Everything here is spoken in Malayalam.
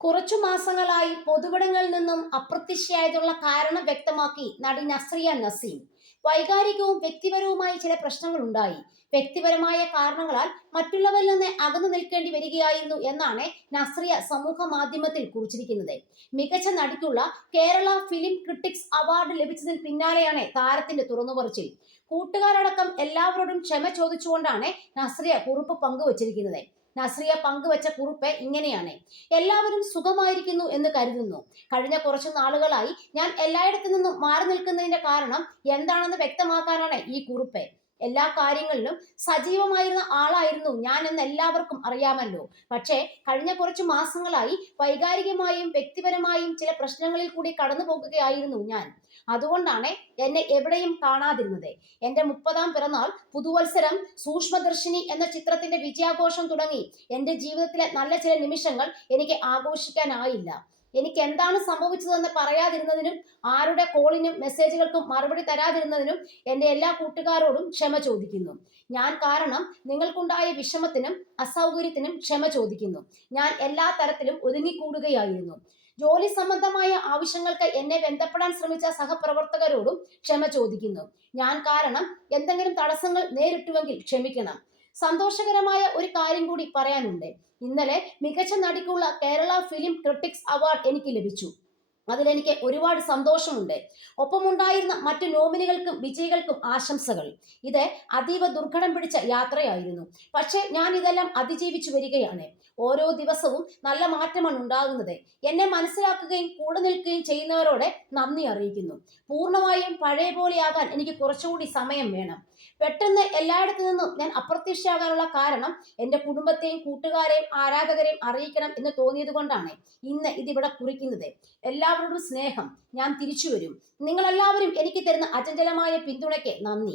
കുറച്ചു മാസങ്ങളായി പൊതുവിടങ്ങളിൽ നിന്നും അപ്രത്യക്ഷയായതുള്ള കാരണം വ്യക്തമാക്കി നടി നസ്രിയ നസീം. വൈകാരികവും വ്യക്തിപരവുമായ ചില പ്രശ്നങ്ങൾ ഉണ്ടായി. വ്യക്തിപരമായ കാരണങ്ങളാൽ മറ്റുള്ളവരിൽ നിന്ന് അകന്നു നിൽക്കേണ്ടി വരികയായിരുന്നു എന്നാണ് നസ്രിയ സമൂഹ മാധ്യമത്തിൽ കുറിച്ചിരിക്കുന്നത്. മികച്ച നടിക്കുള്ള കേരള ഫിലിം ക്രിട്ടിക്സ് അവാർഡ് ലഭിച്ചതിന് പിന്നാലെയാണ് താരത്തിന്റെ തുറന്നുപറച്ചിൽ. കൂട്ടുകാരടക്കം എല്ലാവരോടും ക്ഷമ ചോദിച്ചുകൊണ്ടാണ് നസ്രിയ കുറിപ്പ് പങ്കുവച്ചിരിക്കുന്നത്. നസ്രിയ പങ്കുവച്ച കുറിപ്പ് ഇങ്ങനെയാണ്. എല്ലാവരും സുഖമായിരിക്കുന്നു എന്ന് കരുതുന്നു. കഴിഞ്ഞ കുറച്ച് നാളുകളായി ഞാൻ എല്ലായിടത്തു നിന്നും മാറി നിൽക്കുന്നതിന്റെ കാരണം എന്താണെന്ന് വ്യക്തമാക്കാനാണ് ഈ കുറിപ്പ്. എല്ലാ കാര്യങ്ങളിലും സജീവമായിരുന്ന ആളായിരുന്നു ഞാൻ എന്ന് എല്ലാവർക്കും അറിയാമല്ലോ. പക്ഷേ കഴിഞ്ഞ കുറച്ച് മാസങ്ങളായി വൈകാരികമായും വ്യക്തിപരമായും ചില പ്രശ്നങ്ങളിൽ കൂടി കടന്നു പോകുകയായിരുന്നു ഞാൻ. അതുകൊണ്ടാണ് എന്നെ എവിടെയും കാണാതിരുന്നത്. എന്റെ മുപ്പതാം പിറന്നാൾ പുതുവത്സരം സൂക്ഷ്മദർശിനി എന്ന ചിത്രത്തിന്റെ വിജയാഘോഷം തുടങ്ങി. എന്റെ ജീവിതത്തിലെ നല്ല ചില നിമിഷങ്ങൾ എനിക്ക് ആഘോഷിക്കാനായില്ല. എനിക്ക് എന്താണ് സംഭവിച്ചതെന്ന് പറയാതിരുന്നതിനും ആരുടെ കോളിനും മെസ്സേജുകൾക്കും മറുപടി തരാതിരുന്നതിനും എന്റെ എല്ലാ കൂട്ടുകാരോടും ക്ഷമ ചോദിക്കുന്നു. ഞാൻ കാരണം നിങ്ങൾക്കുണ്ടായ വിഷമത്തിനും അസൗകര്യത്തിനും ക്ഷമ ചോദിക്കുന്നു. ഞാൻ എല്ലാ തരത്തിലും ഒതുങ്ങിക്കൂടുകയായിരുന്നു ജോലി സംബന്ധമായ ആവശ്യങ്ങൾക്ക് എന്നെ ബന്ധപ്പെടാൻ ശ്രമിച്ച സഹപ്രവർത്തകരോടും ക്ഷമ ചോദിക്കുന്നു. ഞാൻ കാരണം എന്തെങ്കിലും തടസ്സങ്ങൾ നേരിട്ടുവെങ്കിൽ ക്ഷമിക്കണം. സന്തോഷകരമായ ഒരു കാര്യം കൂടി പറയാനുണ്ട്. ഇന്നലെ മികച്ച നടിക്കുള്ള കേരള ഫിലിം ക്രിട്ടിക്സ് അവാർഡ് എനിക്ക് ലഭിച്ചു. അതിലെനിക്ക് ഒരുപാട് സന്തോഷമുണ്ട്. ഒപ്പമുണ്ടായിരുന്ന മറ്റു നോമിനികൾക്കും വിജയികൾക്കും ആശംസകൾ. ഇത് അതീവ ദുർഘടം പിടിച്ച യാത്രയായിരുന്നു. പക്ഷേ ഞാൻ ഇതെല്ലാം അതിജീവിച്ചു വരികയാണ്. ഓരോ ദിവസവും നല്ല മാറ്റമാണ് ഉണ്ടാകുന്നത്. എന്നെ മനസ്സിലാക്കുകയും കൂടെ നിൽക്കുകയും ചെയ്യുന്നവരോട് നന്ദി അറിയിക്കുന്നു. പൂർണമായും പഴയ പോലെയാകാൻ എനിക്ക് കുറച്ചുകൂടി സമയം വേണം. പെട്ടെന്ന് എല്ലായിടത്തു നിന്നും ഞാൻ അപ്രത്യക്ഷയാകാനുള്ള കാരണം എന്റെ കുടുംബത്തെയും കൂട്ടുകാരെയും ആരാധകരെയും അറിയിക്കണം എന്ന് തോന്നിയത് കൊണ്ടാണ് ഇന്ന് ഇതിവിടെ കുറിക്കുന്നത്. എല്ലാവരോടും സ്നേഹം. ഞാൻ തിരിച്ചു വരും നിങ്ങളെല്ലാവരും എനിക്ക് തരുന്ന അചഞ്ചലമായ പിന്തുണയ്ക്ക് നന്ദി.